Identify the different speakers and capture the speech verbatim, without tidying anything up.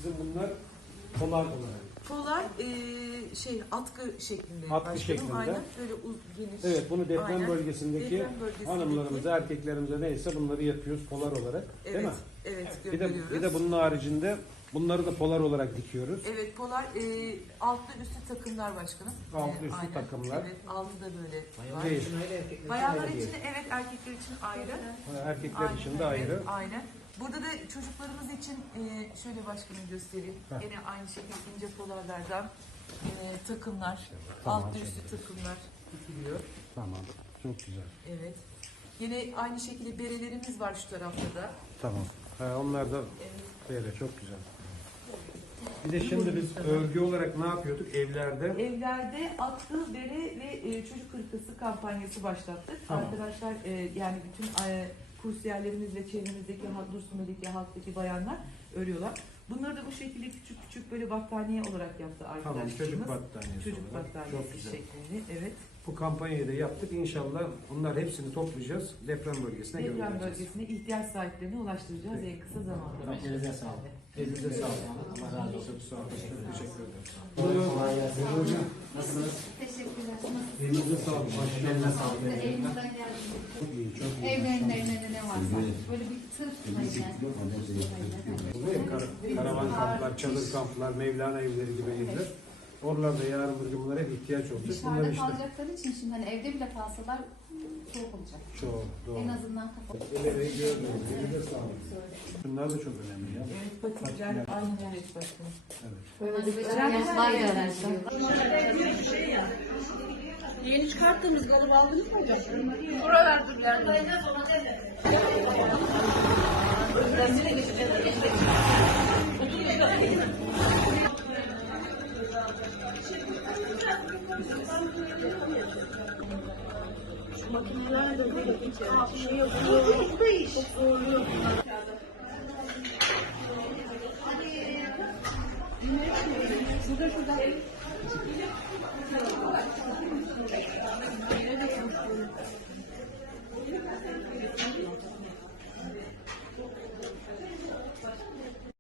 Speaker 1: Sizin bunlar polar olarak.
Speaker 2: Polar e, şey atkı şeklinde.
Speaker 1: Atkı
Speaker 2: başkanım.
Speaker 1: şeklinde.
Speaker 2: Aynen böyle uz, geniş.
Speaker 1: Evet, bunu deprem
Speaker 2: Aynen.
Speaker 1: bölgesindeki,
Speaker 2: Deprem bölgesindeki
Speaker 1: hanımlarımıza, erkeklerimize neyse bunları yapıyoruz polar olarak.
Speaker 2: Evet,
Speaker 1: Değil mi?
Speaker 2: evet
Speaker 1: Bir de,
Speaker 2: gönderiyoruz.
Speaker 1: bir de bunun haricinde bunları da polar olarak dikiyoruz.
Speaker 2: Evet polar e, altlı üstü takımlar başkanım.
Speaker 1: Altlı
Speaker 2: E,
Speaker 1: üstü
Speaker 2: aynen.
Speaker 1: takımlar.
Speaker 2: Evet altı da böyle var.
Speaker 1: Değil.
Speaker 2: Bayanlar için evet erkekler için ayrı.
Speaker 1: Erkekler
Speaker 2: Aynen,
Speaker 1: için de
Speaker 2: evet,
Speaker 1: ayrı.
Speaker 2: Aynen. Burada da çocuklarımız için e, şöyle başkanım göstereyim.
Speaker 1: Heh.
Speaker 2: Yine aynı şekilde ince polarlardan e, takımlar,
Speaker 1: Tamam,
Speaker 2: altlı
Speaker 1: çok
Speaker 2: üstü
Speaker 1: güzel.
Speaker 2: takımlar dikiliyor.
Speaker 1: Tamam. Çok güzel.
Speaker 2: Evet. Yine aynı şekilde berelerimiz var şu tarafta da.
Speaker 1: Tamam. Ha, onlar da
Speaker 2: Evet.
Speaker 1: böyle çok güzel. Bir de şimdi biz örgü olarak ne yapıyorduk evlerde?
Speaker 2: Evlerde atlı bere ve e, çocuk hırkası kampanyası başlattık.
Speaker 1: Tamam.
Speaker 2: Arkadaşlar e, yani bütün e, kursiyerlerimiz ve çevremizdeki halk, Dursun'daki halktaki bayanlar örüyorlar. Bunları da bu şekilde küçük küçük böyle battaniye olarak yaptı arkadaşlarımız.
Speaker 1: Tamam, çocuk battaniyesi
Speaker 2: Çocuk
Speaker 1: olarak. Çok
Speaker 2: battaniyesi
Speaker 1: güzel.
Speaker 2: şeklinde. Evet.
Speaker 1: Bu kampanyayı da yaptık. İnşallah bunlar hepsini toplayacağız. Deprem bölgesine
Speaker 2: Deprem
Speaker 1: göndereceğiz.
Speaker 2: bölgesine ihtiyaç sahiplerine ulaştıracağız en kısa zamanda.
Speaker 3: Elinize sağlık.
Speaker 1: Elinize sağlık.
Speaker 3: Allah razı olsun.
Speaker 1: Çok sağ olun. Teşekkür ederim.
Speaker 3: Buyurun, kolay gelsin. Nasılsınız?
Speaker 4: Teşekkürler.
Speaker 1: Elinize sağlık.
Speaker 3: Elinize sağlık.
Speaker 4: Elimizden geldiğince
Speaker 1: Çok iyi, çok iyi.
Speaker 4: evlerin evlerinde ne varsa böyle bir tır yani.
Speaker 1: Bu ne? Kar- Karavan kamplar, çadır kamplar, Mevlana evleri gibi evler. Oralarda yarın bir gün bunlara hep ihtiyaç olacak. Bunlar
Speaker 4: Dışarıda
Speaker 1: işte
Speaker 4: kalacakları için şimdi hani evde bile kalsalar soğuk olacak.
Speaker 1: çok doğru.
Speaker 4: En azından kapalı.
Speaker 1: İleri görmeyin. Elinize sağlık. Bunlar da çok önemli ya.
Speaker 2: Evet patikler aynen evet başkanım.
Speaker 5: Yeni çıkarttığımız galiba aldınız mı hocam? Makineler de böyle bir şey yok. Çok da iş. Çok zorluyor.
Speaker 4: Şurada şurada.